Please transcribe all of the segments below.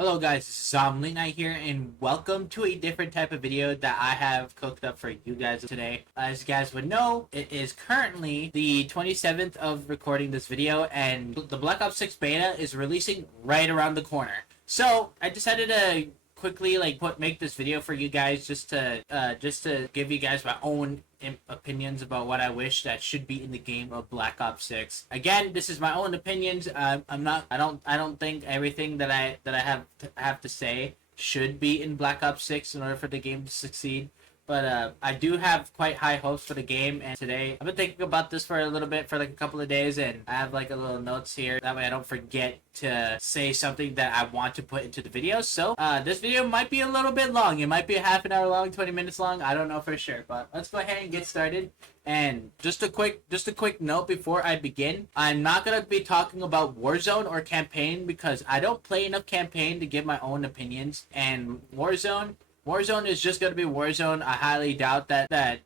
Hello guys, this is Late Night here, and welcome to a different type of video that I have cooked up for you guys today. As you guys would know, it is currently the 27th of recording this video, and the Black Ops 6 beta is releasing right around the corner. So I decided to quickly make this video for you guys just to give you guys my own opinions about what I wish that should be in the game of Black Ops 6. Again, this is my own opinions. I don't think everything that I have to say should be in Black Ops 6 in order for the game to succeed. But I do have quite high hopes for the game, and today I've been thinking about this for a little bit, for like a couple of days, and I have like a little notes here. That way I don't forget to say something that I want to put into the video. So this video might be a little bit long. It might be a half an hour long, 20 minutes long. I don't know for sure, but let's go ahead and get started. And just a quick note before I begin. I'm not going to be talking about Warzone or campaign because I don't play enough campaign to give my own opinions, and Warzone is just going to be Warzone. I highly doubt that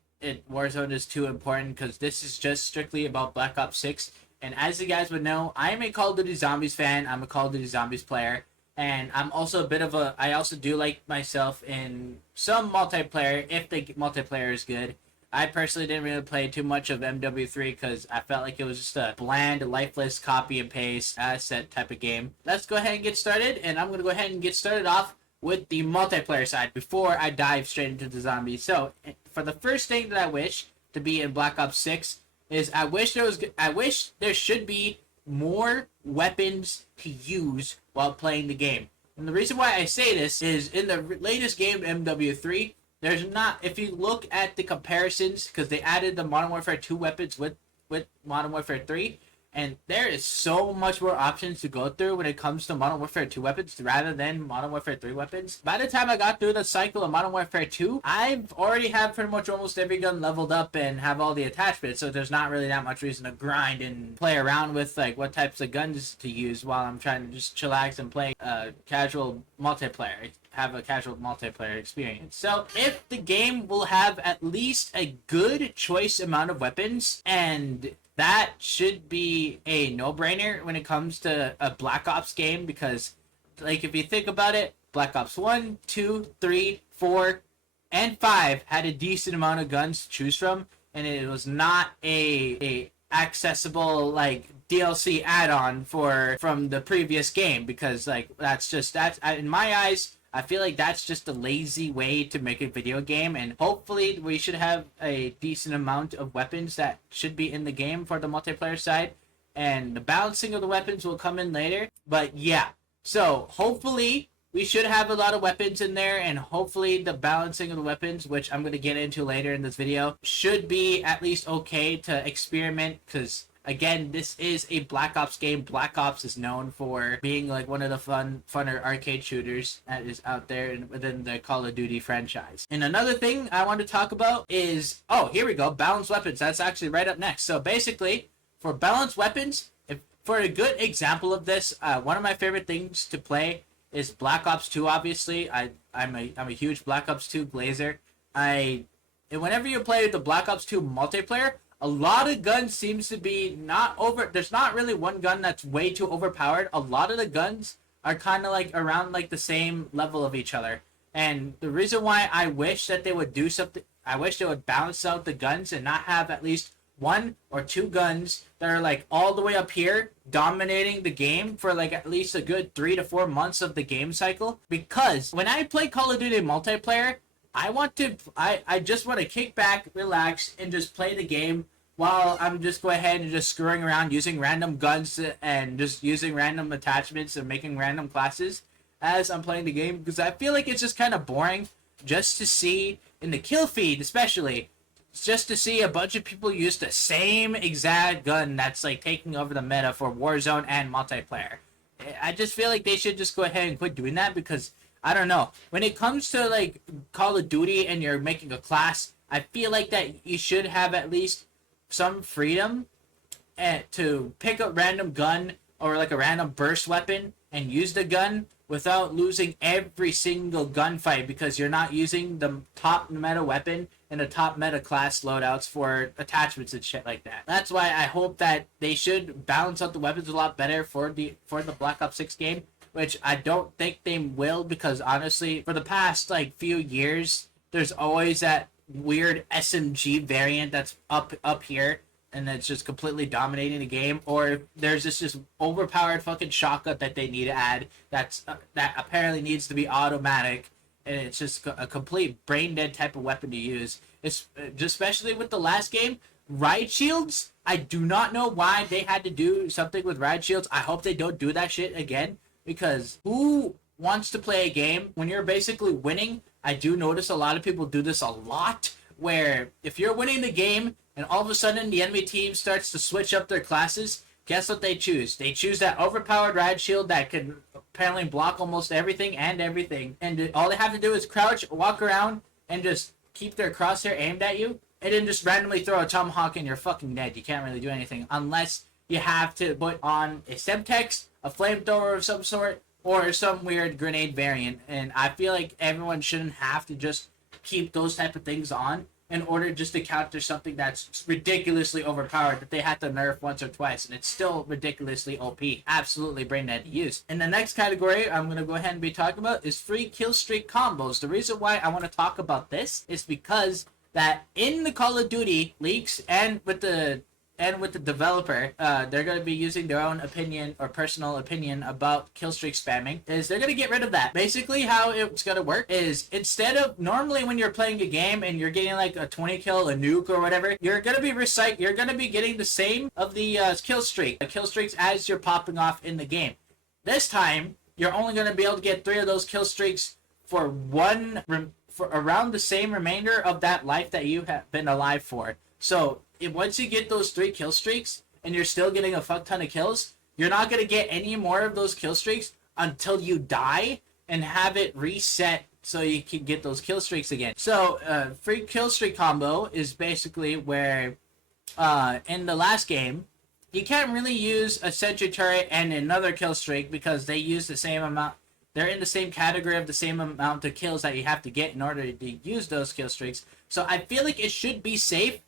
Warzone is too important because this is just strictly about Black Ops 6. And as you guys would know, I'm a Call of Duty Zombies fan. I'm a Call of Duty Zombies player. And I'm also a bit of a... I also do like myself in some multiplayer if the multiplayer is good. I personally didn't really play too much of MW3 because I felt like it was just a bland, lifeless copy and paste asset type of game. Let's go ahead and get started. And I'm going to go ahead and get started off with the multiplayer side before I dive straight into the zombies. So, for the first thing that I wish to be in Black Ops 6 is I wish there should be more weapons to use while playing the game. And the reason why I say this is in the latest game MW3, there's not, if you look at the comparisons, because they added the Modern Warfare 2 weapons with Modern Warfare 3, and there is so much more options to go through when it comes to Modern Warfare 2 weapons rather than Modern Warfare 3 weapons. By the time I got through the cycle of Modern Warfare 2, I've already have pretty much almost every gun leveled up and have all the attachments, so there's not really that much reason to grind and play around with like what types of guns to use while I'm trying to just chillax and play casual multiplayer. Have a casual multiplayer experience. So if the game will have at least a good choice amount of weapons, and that should be a no-brainer when it comes to a Black Ops game, because like if you think about it, Black Ops 1, 2, 3, 4, and 5 had a decent amount of guns to choose from, and it was not a accessible like DLC add-on from the previous game, because like that's in my eyes, I feel like that's just a lazy way to make a video game, and hopefully we should have a decent amount of weapons that should be in the game for the multiplayer side, and the balancing of the weapons will come in later. But yeah, so hopefully we should have a lot of weapons in there, and hopefully the balancing of the weapons, which I'm going to get into later in this video, should be at least okay to experiment, because again, this is a Black Ops game. Black Ops is known for being like one of the funner arcade shooters that is out there within the Call of Duty franchise. And another thing I want to talk about is, oh, here we go, balanced weapons. That's actually right up next. So basically, for balanced weapons, for a good example of this, one of my favorite things to play is Black Ops 2. Obviously, I'm a huge Black Ops 2 glazer. And whenever you play the Black Ops 2 multiplayer, a lot of guns seems to be there's not really one gun that's way too overpowered. A lot of the guns are kind of like around like the same level of each other. And the reason why I wish that they would do something, I wish they would balance out the guns and not have at least one or two guns that are like all the way up here dominating the game for like at least a good 3 to 4 months of the game cycle. Because when I play Call of Duty multiplayer, I just want to kick back, relax, and just play the game while I'm just go ahead and just screwing around using random guns and just using random attachments and making random classes as I'm playing the game, because I feel like it's just kind of boring just to see in the kill feed, especially just to see a bunch of people use the same exact gun that's like taking over the meta for Warzone and multiplayer. I just feel like they should just go ahead and quit doing that, because I don't know, when it comes to like Call of Duty and you're making a class, I feel like that you should have at least some freedom to pick a random gun or like a random burst weapon and use the gun without losing every single gunfight, because you're not using the top meta weapon and the top meta class loadouts for attachments and shit like that. That's why I hope that they should balance out the weapons a lot better for the Black Ops 6 game. which I don't think they will, because honestly, for the past like few years, there's always that weird SMG variant that's up here, and it's just completely dominating the game. Or there's this just overpowered fucking shotgun that they need to add that apparently needs to be automatic, and it's just a complete brain dead type of weapon to use. It's just especially with the last game, riot shields. I do not know why they had to do something with riot shields. I hope they don't do that shit again, because who wants to play a game when you're basically winning? I do notice a lot of people do this a lot, where if you're winning the game and all of a sudden the enemy team starts to switch up their classes, guess what they choose? They choose that overpowered riot shield that can apparently block almost everything, and all they have to do is crouch, walk around, and just keep their crosshair aimed at you, and then just randomly throw a tomahawk and you're fucking dead. You can't really do anything unless you have to put on a Semtex, a flamethrower of some sort, or some weird grenade variant. And I feel like everyone shouldn't have to just keep those type of things on in order just to counter something that's ridiculously overpowered that they had to nerf once or twice, and it's still ridiculously OP. Absolutely brain dead to use. And the next category I'm going to go ahead and be talking about is free kill streak combos. The reason why I want to talk about this is because that in the Call of Duty leaks and with the developer, they're going to be using their own opinion or personal opinion about killstreak spamming. Is they're going to get rid of that. Basically, how it's going to work is, instead of normally when you're playing a game and you're getting like a 20 kill, a nuke or whatever, you're going to be getting the same of the kill streaks as you're popping off in the game. This time, you're only going to be able to get 3 of those kill streaks for for around the same remainder of that life that you have been alive for. So once you get those 3 kill streaks and you're still getting a fuck ton of kills, you're not going to get any more of those kill streaks until you die and have it reset so you can get those kill streaks again. So free kill streak combo is basically where in the last game, you can't really use a sentry turret and another kill streak because they use the same amount. They're in the same category of the same amount of kills that you have to get in order to use those kill streaks. So I feel like it should be safe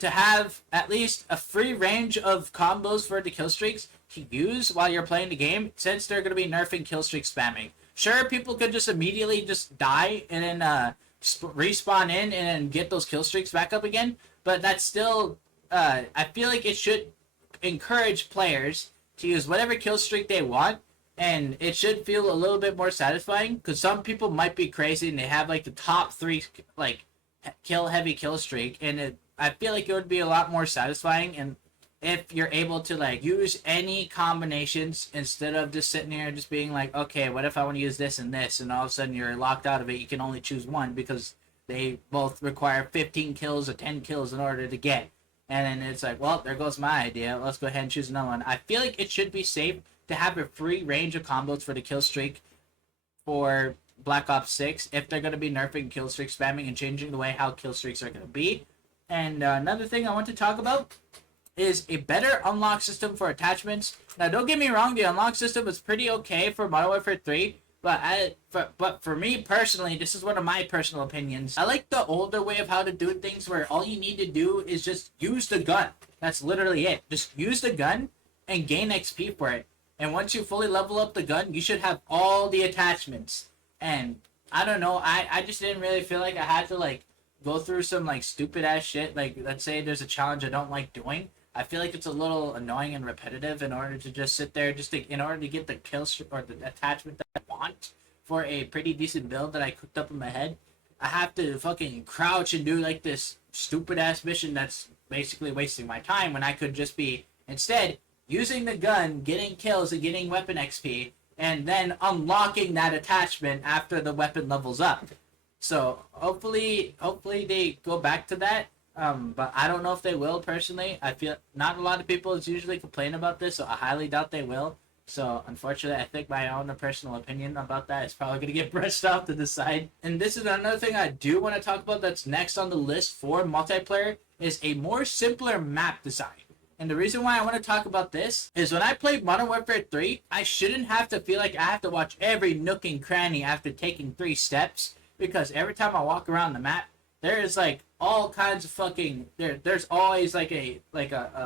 to have at least a free range of combos for the kill streaks to use while you're playing the game, since they're going to be nerfing kill streak spamming. Sure, people could just immediately just die and then respawn in and then get those kill streaks back up again, but that's still, I feel like it should encourage players to use whatever kill streak they want, and it should feel a little bit more satisfying, because some people might be crazy and they have like the top 3 like heavy kill streak, and I feel like it would be a lot more satisfying and if you're able to like use any combinations instead of just sitting here just being like, okay, what if I want to use this and this, and all of a sudden you're locked out of it. You can only choose one because they both require 15 kills or 10 kills in order to get, and then it's like, well, there goes my idea, let's go ahead and choose another one. I feel like it should be safe to have a free range of combos for the kill streak for Black Ops 6 if they're going to be nerfing kill streak spamming and changing the way how kill streaks are going to be. And another thing I want to talk about is a better unlock system for attachments. Now, don't get me wrong, the unlock system is pretty okay for Modern Warfare 3, but for me personally, this is one of my personal opinions. I like the older way of how to do things, where all you need to do is just use the gun. That's literally it. Just use the gun and gain XP for it. And once you fully level up the gun, you should have all the attachments. And I don't know, I just didn't really feel like I had to like go through some like stupid ass shit. Like, let's say there's a challenge I don't like doing. I feel like it's a little annoying and repetitive in order to just sit there in order to get the kill or the attachment that I want for a pretty decent build that I cooked up in my head. I have to fucking crouch and do like this stupid ass mission that's basically wasting my time, when I could just be instead using the gun, getting kills and getting weapon XP, and then unlocking that attachment after the weapon levels up. So hopefully they go back to that. But I don't know if they will personally. I feel not a lot of people usually complain about this, so I highly doubt they will. So unfortunately, I think my own personal opinion about that is probably going to get brushed off to the side. And this is another thing I do want to talk about that's next on the list for multiplayer, is a more simpler map design. And the reason why I want to talk about this is when I played Modern Warfare 3, I shouldn't have to feel like I have to watch every nook and cranny after taking 3 steps, because every time I walk around the map, there is like all kinds of fucking there's always like a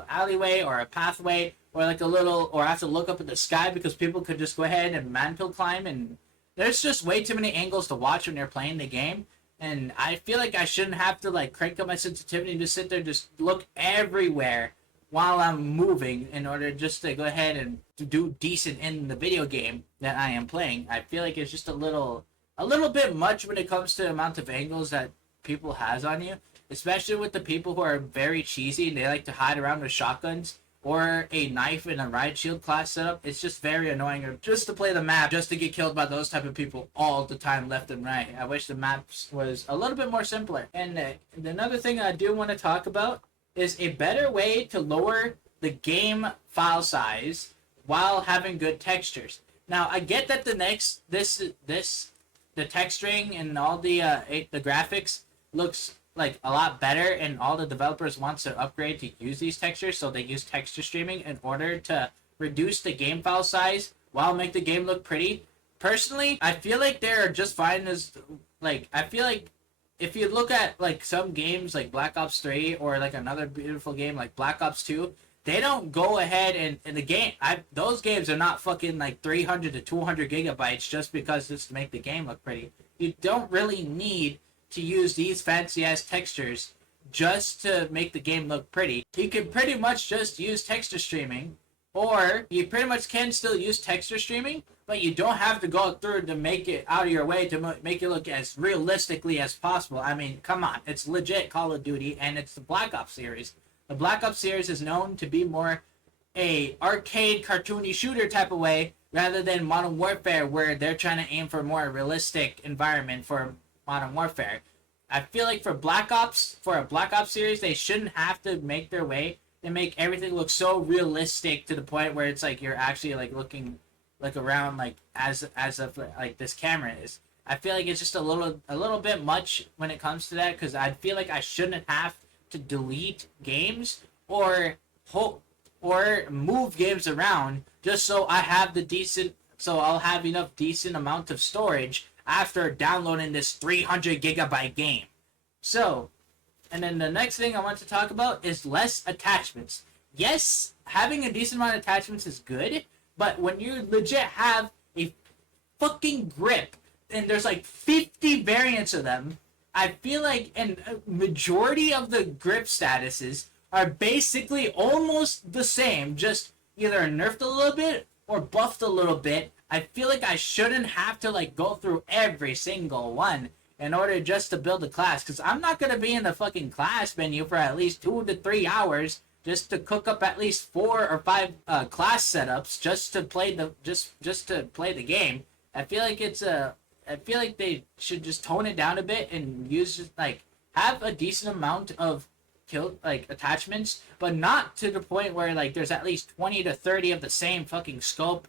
alleyway or a pathway or like a little, or I have to look up at the sky because people could just go ahead and mantle climb, and there's just way too many angles to watch when you're playing the game. And I feel like I shouldn't have to like crank up my sensitivity and just sit there, just look everywhere while I'm moving in order just to go ahead and to do decent in the video game that I am playing. I feel like it's just a little bit much when it comes to the amount of angles that people has on you, especially with the people who are very cheesy and they like to hide around with shotguns or a knife in a riot shield class setup. It's just very annoying, or just to play the map just to get killed by those type of people all the time, left and right. I wish the maps was a little bit more simpler. And another thing I do want to talk about is a better way to lower the game file size while having good textures. Now I get that the texturing and all the graphics looks like a lot better, and all the developers want to upgrade to use these textures, so they use texture streaming in order to reduce the game file size while make the game look pretty. Personally, I feel like they're just fine as like, I feel like if you look at like some games like Black Ops 3 or like another beautiful game like Black Ops 2, they don't go ahead and in the game, those games are not fucking like 300 to 200 gigabytes just because just to make the game look pretty. You don't really need to use these fancy ass textures just to make the game look pretty. You can pretty much just use texture streaming, or you pretty much can still use texture streaming, but you don't have to go through to make it out of your way to make it look as realistically as possible. I mean, come on, it's legit Call of Duty, and it's the Black Ops series. The Black Ops series is known to be more a arcade cartoony shooter type of way rather than Modern Warfare, where they're trying to aim for a more realistic environment for Modern Warfare. I feel like for a Black Ops series, they shouldn't have to make their way and make everything look so realistic to the point where it's like you're actually like looking like around like as of like this camera is. I feel like it's just a little bit much when it comes to that, because I feel like I shouldn't have to delete games or move games around just so I'll have enough decent amount of storage after downloading this 300 gigabyte game. So, and then the next thing I want to talk about is less attachments. Yes, having a decent amount of attachments is good, but when you legit have a fucking grip and there's like 50 variants of them, I feel like a majority of the grip statuses are basically almost the same, just either nerfed a little bit or buffed a little bit. I feel like I shouldn't have to like go through every single one in order just to build a class, because I'm not going to be in the fucking class menu for at least 2 to 3 hours just to cook up at least 4 or 5 class setups just to play the game. I feel like they should just tone it down a bit and use like have a decent amount of attachments, but not to the point where like there's at least 20 to 30 of the same fucking scope,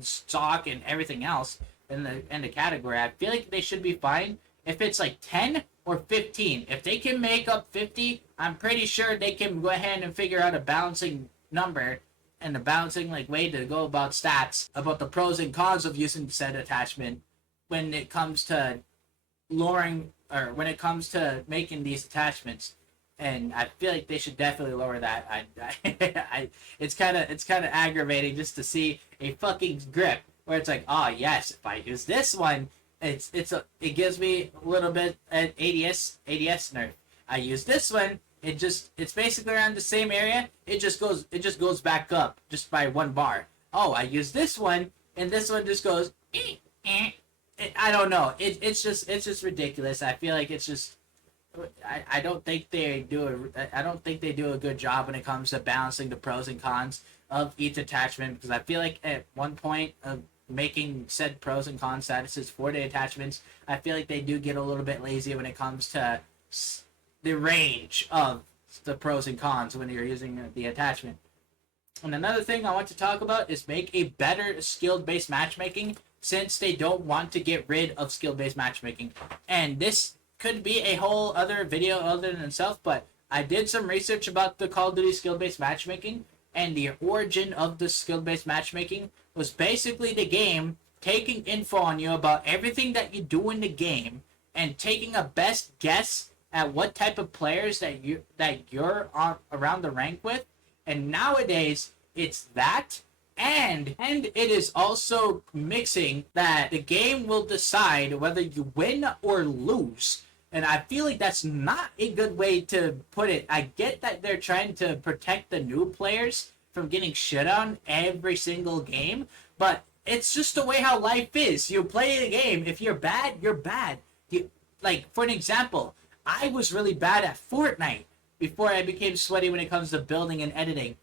stock, and everything else in the category. I feel like they should be fine if it's like 10 or 15. If they can make up 50, I'm pretty sure they can go ahead and figure out a balancing number and a balancing like way to go about stats, about the pros and cons of using said attachment when it comes to lowering, or when it comes to making these attachments. And I feel like they should definitely lower that. It's kind of aggravating just to see a fucking grip where it's like, oh yes, if I use this one, it gives me a little bit an ADS nerf. I use this one, it's basically around the same area. It just goes back up just by 1 bar. Oh, I use this one, and this one just goes. I don't know. It's just ridiculous. I feel like it's just. I don't think they do a good job when it comes to balancing the pros and cons of each attachment, because I feel like at one point of making said pros and cons statuses for the attachments, I feel like they do get a little bit lazy when it comes to the range of the pros and cons when you're using the attachment. And another thing I want to talk about is make a better skill-based matchmaking, since they don't want to get rid of skill-based matchmaking. And this could be a whole other video other than itself, but I did some research about the Call of Duty skill-based matchmaking, and the origin of the skill-based matchmaking was basically the game taking info on you about everything that you do in the game and taking a best guess at what type of players that you're on around the rank with. And nowadays it's that, and it is also mixing that the game will decide whether you win or lose. And I feel like that's not a good way to put it. I get that they're trying to protect the new players from getting shit on every single game, but it's just the way how life is. You play the game. If you're bad, you're bad. Like, for an example, I was really bad at Fortnite before I became sweaty when it comes to building and editing.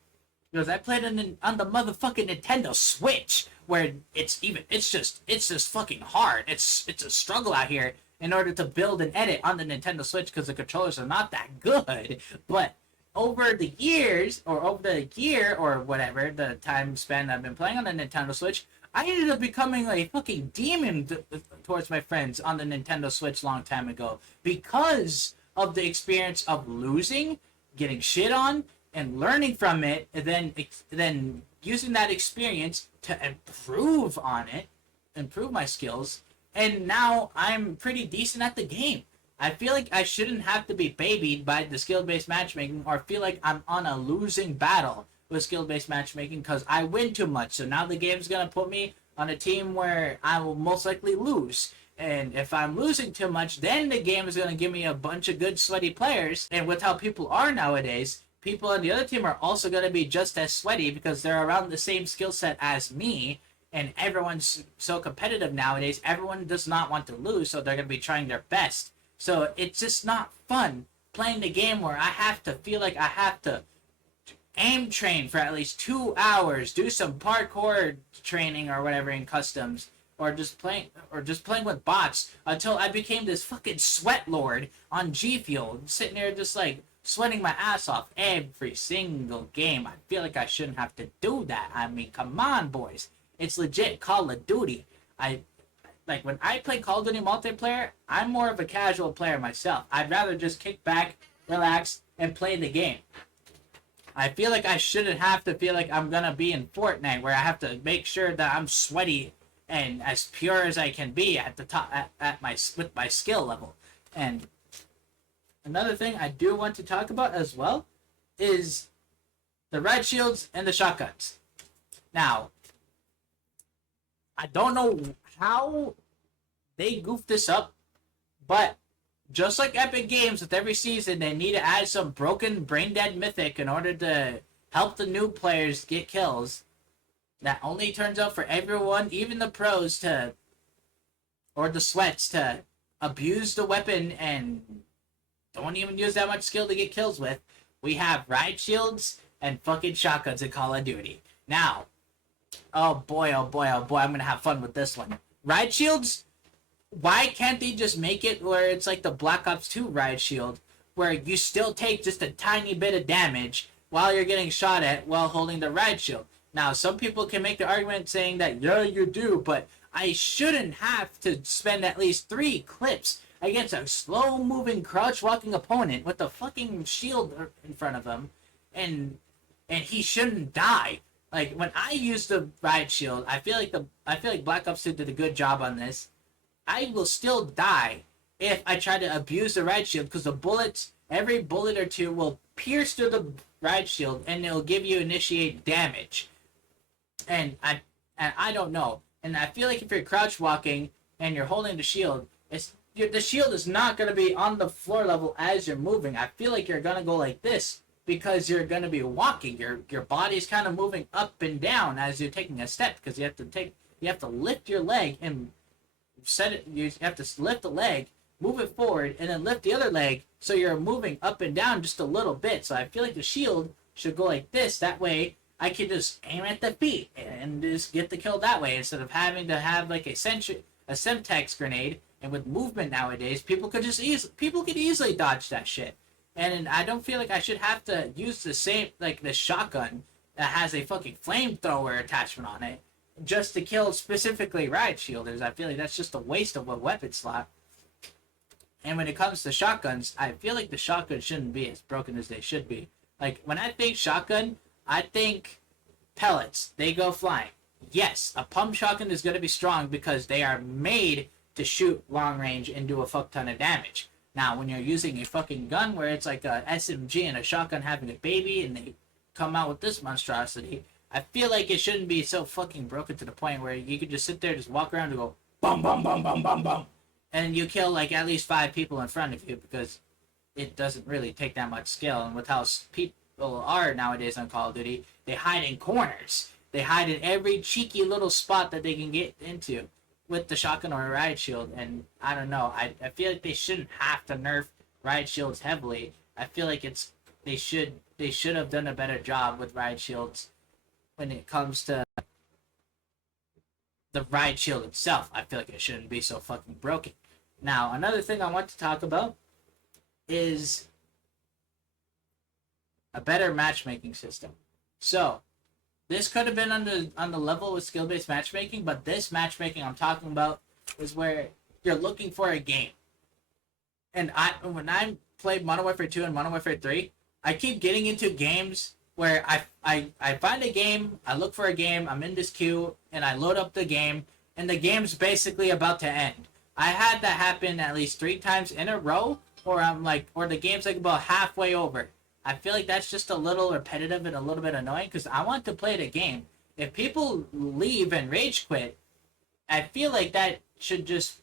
Because I played on the motherfucking Nintendo Switch, where it's just fucking hard. It's a struggle out here in order to build and edit on the Nintendo Switch because the controllers are not that good. But over the years, or over the year, or whatever, the time span I've been playing on the Nintendo Switch, I ended up becoming a fucking demon towards my friends on the Nintendo Switch long time ago because of the experience of losing, getting shit on, and learning from it, and then using that experience to improve on it, improve my skills, and now I'm pretty decent at the game. I feel like I shouldn't have to be babied by the skill-based matchmaking or feel like I'm on a losing battle with skill-based matchmaking because I win too much. So now the game's going to put me on a team where I will most likely lose. And if I'm losing too much, then the game is going to give me a bunch of good sweaty players. And with how people are nowadays, people on the other team are also going to be just as sweaty because they're around the same skill set as me. And everyone's so competitive nowadays. Everyone does not want to lose, so they're going to be trying their best. So it's just not fun playing the game where I have to feel like I have to aim train for at least 2 hours, do some parkour training or whatever in customs, or just playing with bots until I became this fucking sweat lord on G Fuel, sitting there just like sweating my ass off every single game. I feel like I shouldn't have to do that. I mean, come on, boys. It's legit Call of Duty. Like, when I play Call of Duty multiplayer, I'm more of a casual player myself. I'd rather just kick back, relax, and play the game. I feel like I shouldn't have to feel like I'm gonna be in Fortnite, where I have to make sure that I'm sweaty and as pure as I can be at the top with my skill level. And another thing I do want to talk about as well is the riot shields and the shotguns. Now, I don't know how they goofed this up, but just like Epic Games with every season, they need to add some broken brain dead mythic in order to help the new players get kills. That only turns out for everyone, even the pros, or the sweats, to abuse the weapon and don't even use that much skill to get kills with. We have riot shields and fucking shotguns in Call of Duty. Now, oh boy, I'm gonna have fun with this one. Riot shields, why can't they just make it where it's like the Black Ops 2 riot shield, where you still take just a tiny bit of damage while you're getting shot at while holding the riot shield? Now, some people can make the argument saying that, yeah, you do, but I shouldn't have to spend at least 3 clips against a slow-moving, crouch-walking opponent with a fucking shield in front of him, and he shouldn't die. Like, when I use the riot shield, I feel like Black Ops 2 did a good job on this. I will still die if I try to abuse the riot shield, because the bullets, every bullet or two will pierce through the riot shield and it'll give you initiate damage. And I don't know. And I feel like if you're crouch walking and you're holding the shield, the shield is not going to be on the floor level as you're moving. I feel like you're going to go like this because you're going to be walking. Your body's kind of moving up and down as you're taking a step, because you have to lift your leg and set it. You have to lift the leg, move it forward, and then lift the other leg, so you're moving up and down just a little bit. So I feel like the shield should go like this. That way I can just aim at the feet and just get the kill that way, instead of having to have like a Semtex grenade. And with movement nowadays, people could easily dodge that shit. And I don't feel like I should have to use the same, like the shotgun that has a fucking flamethrower attachment on it just to kill specifically riot shielders. I feel like that's just a waste of a weapon slot. And when it comes to shotguns, I feel like the shotgun shouldn't be as broken as they should be. Like, when I think shotgun, I think pellets. They go flying. Yes, a pump shotgun is going to be strong because they are made to shoot long range and do a fuck ton of damage. Now, when you're using a fucking gun where it's like a SMG and a shotgun having a baby, and they come out with this monstrosity, I feel like it shouldn't be so fucking broken to the point where you could just sit there, just walk around and go, bum, bum, bum, bum, bum, bum. And you kill like at least 5 people in front of you because it doesn't really take that much skill. And with how people are nowadays on Call of Duty, they hide in corners. They hide in every cheeky little spot that they can get into with the shotgun or a riot shield. And I don't know. I feel like they shouldn't have to nerf riot shields heavily. I feel like they should have done a better job with riot shields when it comes to the riot shield itself. I feel like it shouldn't be so fucking broken. Now, another thing I want to talk about is a better matchmaking system. So, this could have been on the level with skill-based matchmaking, but this matchmaking I'm talking about is where you're looking for a game. And when I play Modern Warfare 2 and Modern Warfare 3, I keep getting into games where I find a game, I look for a game, I'm in this queue, and I load up the game, and the game's basically about to end. I had that happen at least 3 times in a row, or the game's like about halfway over. I feel like that's just a little repetitive and a little bit annoying because I want to play the game. If people leave and rage quit, I feel like they should just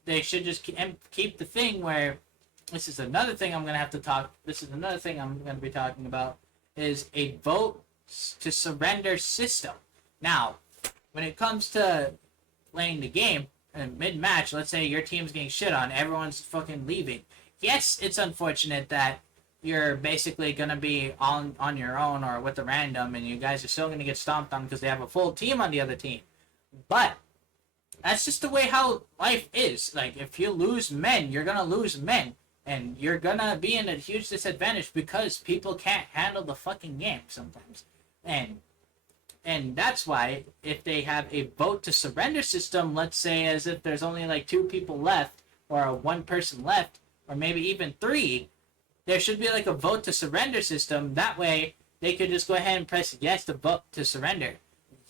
keep the thing where this is another thing I'm going to be talking about is a vote to surrender system. Now, when it comes to playing the game in mid-match, let's say your team's getting shit on, everyone's fucking leaving. Yes, it's unfortunate that you're basically going to be on your own or with a random, and you guys are still going to get stomped on because they have a full team on the other team. But that's just the way how life is. Like, if you lose men, you're going to lose men. And you're going to be in a huge disadvantage because people can't handle the fucking game sometimes. And that's why if they have a vote to surrender system, let's say as if there's only like 2 people left or 1 person left, or maybe even 3, there should be like a vote to surrender system. That way they could just go ahead and press yes to vote to surrender.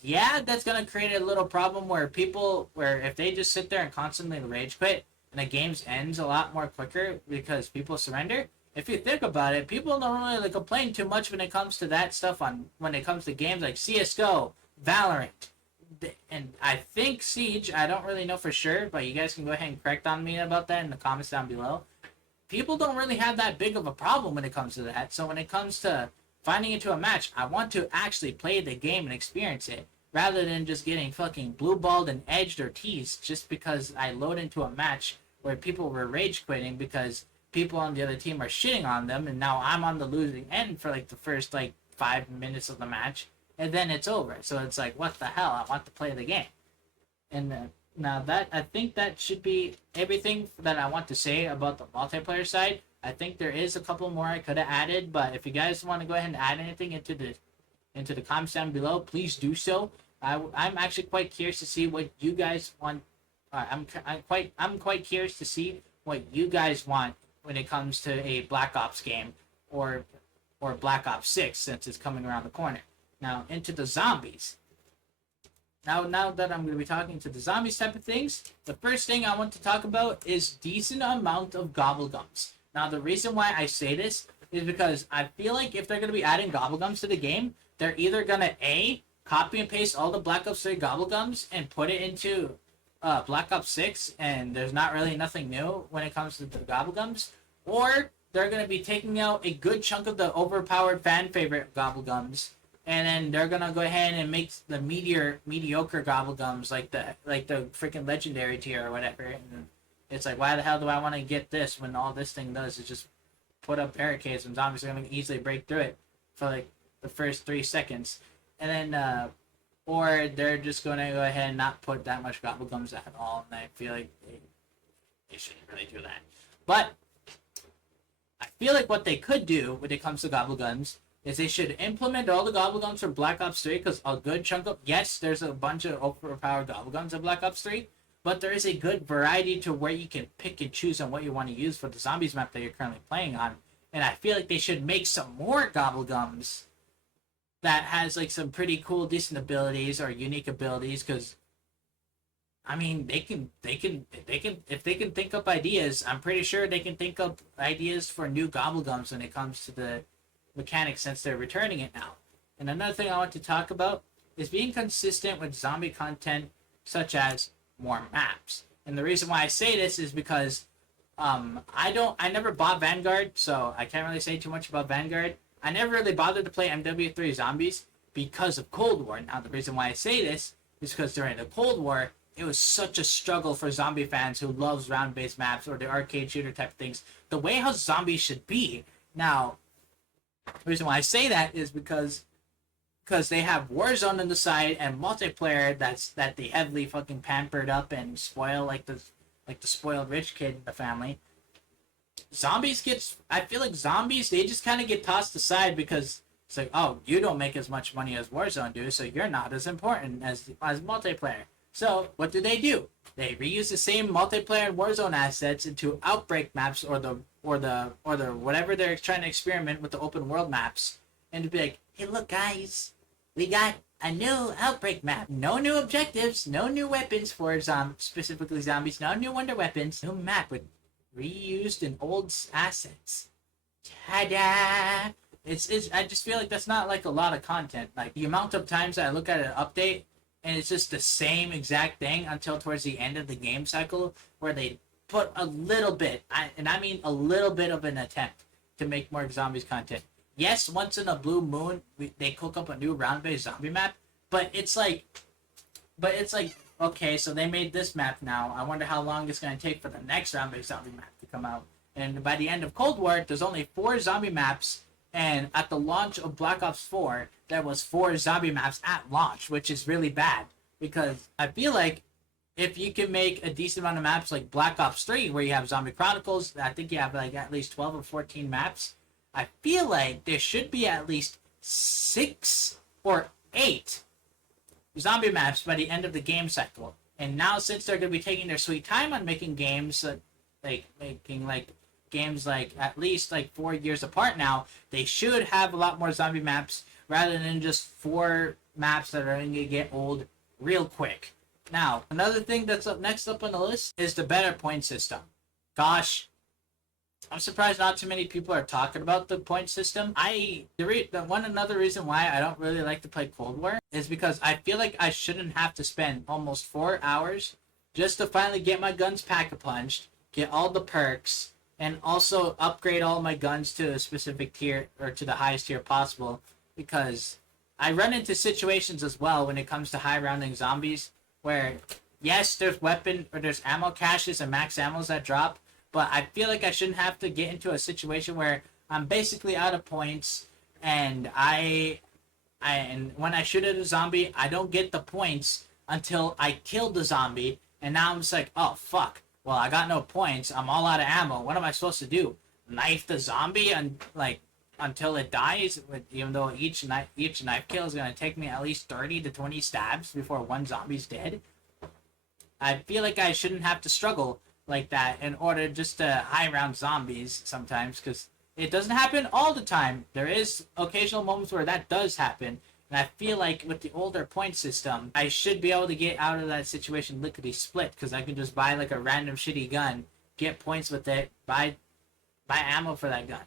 Yeah, that's going to create a little problem where if they just sit there and constantly rage quit and the game ends a lot more quicker because people surrender. If you think about it, people don't really complain too much when it comes to that stuff when it comes to games like CSGO, Valorant, and I think Siege. I don't really know for sure, but you guys can go ahead and correct on me about that in the comments down below. People don't really have that big of a problem when it comes to that. So when it comes to finding into a match, I want to actually play the game and experience it, rather than just getting fucking blue-balled and edged or teased just because I load into a match where people were rage quitting because people on the other team are shitting on them, and now I'm on the losing end for like the first 5 minutes of the match, and then it's over. So it's like, what the hell? I want to play the game. And now I think that should be everything that I want to say about the multiplayer side. I think there is a couple more I could have added, but if you guys want to go ahead and add anything into the comments down below, please do so. I'm actually quite curious to see what you guys want. I'm quite curious to see what you guys want when it comes to a Black Ops game or Black Ops 6, since it's coming around the corner. Now into the zombies. Now that I'm going to be talking to the zombies type of things, the first thing I want to talk about is decent amount of gobblegums. Now the reason why I say this is because I feel like if they're going to be adding gobblegums to the game, they're either going to copy and paste all the Black Ops 3 gobblegums and put it into Black Ops 6, and there's not really nothing new when it comes to the gobblegums, or they're going to be taking out a good chunk of the overpowered fan favorite gobblegums, and then they're going to go ahead and make the mediocre gobblegums like the freaking legendary tier or whatever. And it's like, why the hell do I want to get this when all this thing does is just put up barricades and zombies are going to easily break through it for like the first 3 seconds. And then or they're just going to go ahead and not put that much gobblegums at all, and I feel like they shouldn't really do that. But I feel like what they could do when it comes to gobblegums is they should implement all the gobblegums for Black Ops 3, because a good chunk of, yes, there's a bunch of overpowered gobblegums in Black Ops 3, but there is a good variety to where you can pick and choose on what you want to use for the zombies map that you're currently playing on. And I feel like they should make some more gobblegums that has like some pretty cool, decent abilities or unique abilities, because I mean, if they can think up ideas, I'm pretty sure they can think up ideas for new Gobblegums when it comes to the mechanics since they're returning it now. And another thing I want to talk about is being consistent with zombie content such as more maps. And the reason why I say this is because I never bought Vanguard, so I can't really say too much about Vanguard. I never really bothered to play MW3 Zombies because of Cold War. Now the reason why I say this is because during the Cold War, it was such a struggle for zombie fans who loves round-based maps or the arcade shooter type things. The way how zombies should be. Now, the reason why I say that is because they have Warzone on the side and multiplayer that they heavily fucking pampered up and spoil like the spoiled rich kid in the family. I feel like zombies, they just kind of get tossed aside because it's like, oh, you don't make as much money as Warzone do, so you're not as important as multiplayer. So what do? They reuse the same multiplayer and Warzone assets into Outbreak maps or the whatever they're trying to experiment with the open world maps, and to be like, hey, look guys, we got a new Outbreak map. No new objectives, no new weapons for specifically zombies, no new wonder weapons, new map with reused and old assets. Ta-da! I just feel like that's not like a lot of content. Like the amount of times I look at an update and it's just the same exact thing until towards the end of the game cycle where they put a little bit, I mean a little bit of an attempt to make more zombies content. Yes, once in a blue moon, they cook up a new round-based zombie map, but it's like, okay, so they made this map now. I wonder how long it's going to take for the next round-based zombie map to come out. And by the end of Cold War, there's only 4 zombie maps, and at the launch of Black Ops 4, there was 4 zombie maps at launch, which is really bad, because I feel like if you can make a decent amount of maps like Black Ops 3, where you have Zombie Chronicles, I think you have like at least 12 or 14 maps, I feel like there should be at least 6 or 8 zombie maps by the end of the game cycle. And now since they're going to be taking their sweet time on making games, games like at least like 4 years apart now, they should have a lot more zombie maps rather than just 4 maps that are going to get old real quick. Now, another thing that's next up on the list is the better point system. Gosh, I'm surprised not too many people are talking about the point system. Another reason why I don't really like to play Cold War is because I feel like I shouldn't have to spend almost 4 hours just to finally get my guns pack-a-punched, get all the perks, and also upgrade all my guns to a specific tier or to the highest tier possible, because I run into situations as well when it comes to high rounding zombies where yes, there's ammo caches and max ammos that drop, but I feel like I shouldn't have to get into a situation where I'm basically out of points and and when I shoot at a zombie, I don't get the points until I kill the zombie, and now I'm just like, oh fuck, well I got no points, I'm all out of ammo, what am I supposed to do? Knife the zombie until it dies, even though each knife kill is going to take me at least 30 to 20 stabs before one zombie's dead. I feel like I shouldn't have to struggle like that in order just to high round zombies sometimes, because it doesn't happen all the time. There is occasional moments where that does happen, and I feel like with the older point system, I should be able to get out of that situation lickety split, because I can just buy like a random shitty gun, get points with it, buy ammo for that gun,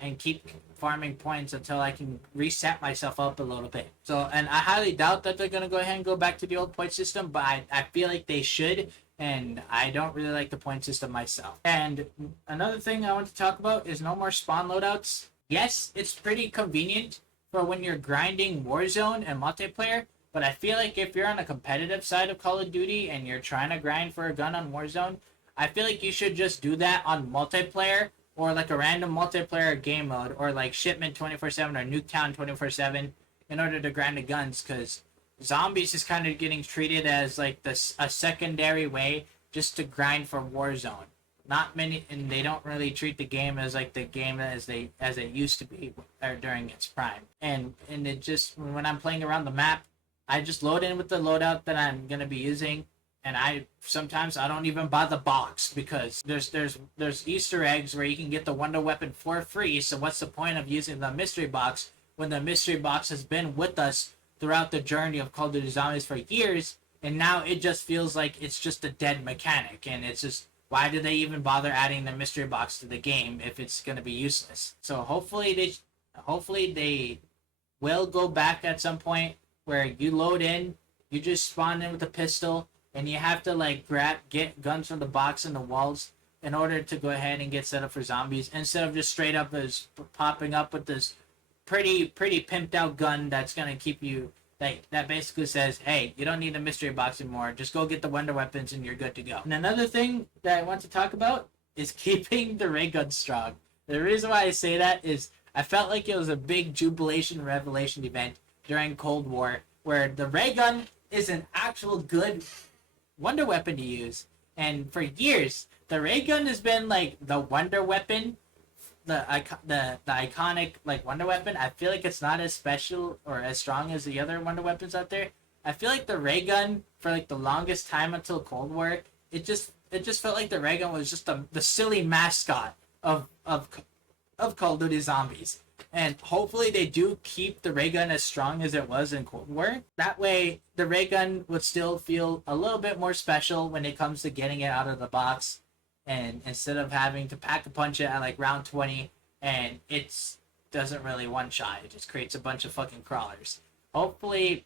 and keep farming points until I can reset myself up a little bit. So, and I highly doubt that they're going to go ahead and go back to the old point system, but I feel like they should, and I don't really like the point system myself. And another thing I want to talk about is no more spawn loadouts. Yes, it's pretty convenient for when you're grinding Warzone and multiplayer, but I feel like if you're on the competitive side of Call of Duty and you're trying to grind for a gun on Warzone, I feel like you should just do that on multiplayer, or like a random multiplayer game mode, or like Shipment 24/7 or Nuketown 24/7 in order to grind the guns, because zombies is kind of getting treated as like a secondary way just to grind for Warzone. Not many, and they don't really treat the game as like the game as it used to be or during its prime. And it just, when I'm playing around the map, I just load in with the loadout that I'm gonna be using. And sometimes I don't even buy the box, because there's Easter eggs where you can get the wonder weapon for free. So what's the point of using the mystery box when the mystery box has been with us throughout the journey of Call of Duty Zombies for years, and now it just feels like it's just a dead mechanic, and it's just, why do they even bother adding the mystery box to the game if it's going to be useless? So hopefully they will go back at some point where you load in, you just spawn in with a pistol, and you have to like get guns from the box and the walls in order to go ahead and get set up for zombies, instead of just straight up as popping up with this pretty pimped out gun that's gonna keep you, like, that basically says, hey, you don't need a mystery box anymore, just go get the wonder weapons and you're good to go. And another thing that I want to talk about is keeping the ray gun strong. The reason why I say that is I felt like it was a big jubilation revelation event during Cold War where the ray gun is an actual good wonder weapon to use. And for years, the ray gun has been like the wonder weapon, the iconic like wonder weapon. I feel like it's not as special or as strong as the other wonder weapons out there. I feel like the ray gun for like the longest time until Cold War, it just felt like the ray gun was just the silly mascot of Call of Duty Zombies. And hopefully they do keep the ray gun as strong as it was in Cold War. That way, the ray gun would still feel a little bit more special when it comes to getting it out of the box. And instead of having to pack a punch it at like round 20, and it doesn't really one-shot. It just creates a bunch of fucking crawlers. Hopefully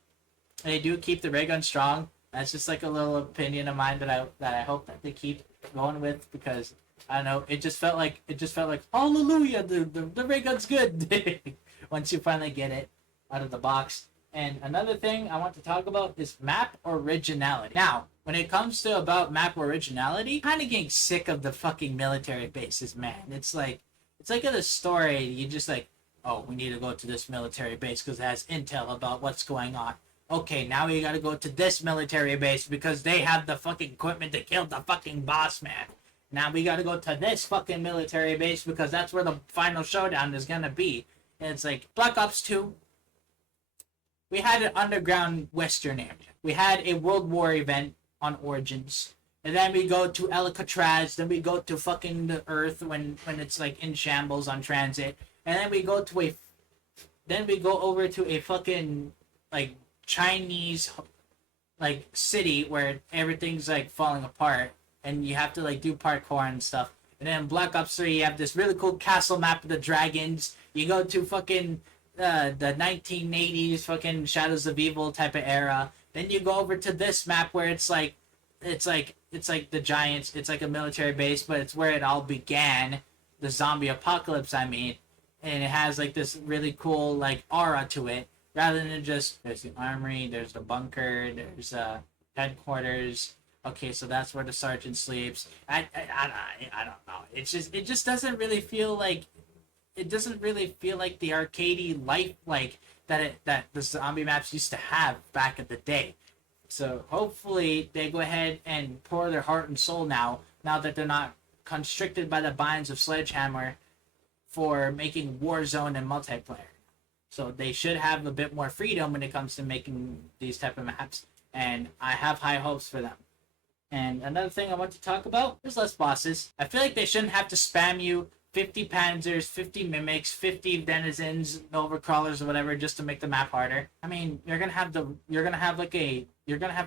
they do keep the ray gun strong. That's just like a little opinion of mine that I hope that they keep going with, because I don't know, it just felt like hallelujah, the ray gun's good once you finally get it out of the box. And another thing I want to talk about is map originality. Now, when it comes to about map originality, kind of getting sick of the fucking military bases, man. It's like in a story, you just like, oh, we need to go to this military base because it has intel about what's going on. Okay, now we gotta go to this military base because they have the fucking equipment to kill the fucking boss man. Now we gotta go to this fucking military base because that's where the final showdown is gonna be. And it's like, Black Ops 2, we had an underground western area. We had a World War event on Origins. And then we go to Alcatraz, then we go to fucking the Earth when it's like in shambles on transit. And then we go over to a fucking like Chinese like city where everything's like falling apart and you have to like do parkour and stuff. And then in Black Ops 3 you have this really cool castle map of the dragons. You go to fucking the 1980s fucking Shadows of Evil type of era. Then you go over to this map where it's like the Giants, it's like a military base, but it's where it all began, the zombie apocalypse, I mean. And it has like this really cool like aura to it, rather than just there's the armory, there's the bunker, there's headquarters. Okay, so that's where the sergeant sleeps. I don't know. It just doesn't really feel like the arcadey life like that the zombie maps used to have back in the day. So hopefully they go ahead and pour their heart and soul now that they're not constricted by the binds of Sledgehammer for making Warzone and multiplayer. So they should have a bit more freedom when it comes to making these type of maps, and I have high hopes for them. And another thing I want to talk about is less bosses. I feel like they shouldn't have to spam you 50 Panzers, 50 Mimics, 50 Denizens, Nova Crawlers, or whatever, just to make the map harder. I mean, you're gonna have the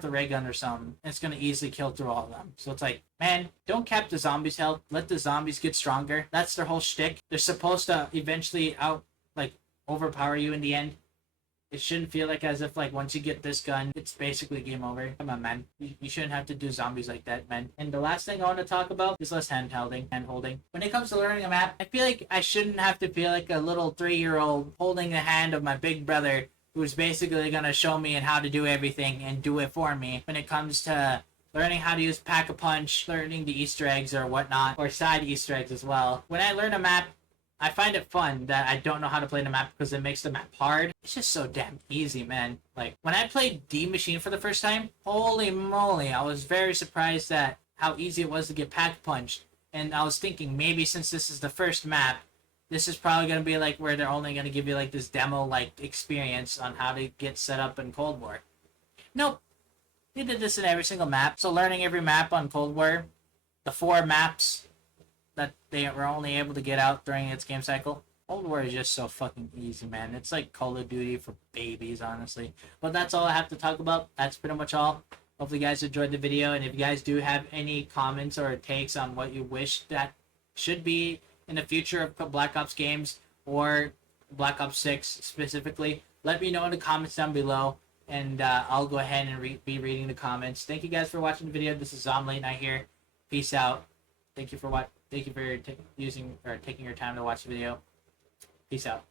ray gun or something. And it's gonna easily kill through all of them. So it's like, man, don't cap the zombies' health. Let the zombies get stronger. That's their whole shtick. They're supposed to eventually overpower you in the end. It shouldn't feel like as if like once you get this gun, it's basically game over. Come on, man. You shouldn't have to do zombies like that, man. And the last thing I want to talk about is less hand-holding. When it comes to learning a map, I feel like I shouldn't have to feel like a little 3-year-old holding the hand of my big brother who's basically gonna show me and how to do everything and do it for me when it comes to learning how to use Pack-a-Punch, learning the Easter eggs or whatnot, or side Easter eggs as well. When I learn a map, I find it fun that I don't know how to play the map because it makes the map hard. It's just so damn easy, man. Like, when I played D Machine for the first time, holy moly, I was very surprised at how easy it was to get pack-punched. And I was thinking, maybe since this is the first map, this is probably going to be like where they're only going to give you like this demo-like experience on how to get set up in Cold War. Nope. They did this in every single map. So learning every map on Cold War, the 4 maps that they were only able to get out during its game cycle. Cold War is just so fucking easy, man. It's like Call of Duty for babies, honestly. But that's all I have to talk about. That's pretty much all. Hopefully you guys enjoyed the video, and if you guys do have any comments or takes on what you wish that should be in the future of Black Ops games or Black Ops 6 specifically, let me know in the comments down below, and I'll go ahead and be reading the comments. Thank you guys for watching the video. This is Zom Late Night here. Peace out. Thank you for taking your time to watch the video. Peace out.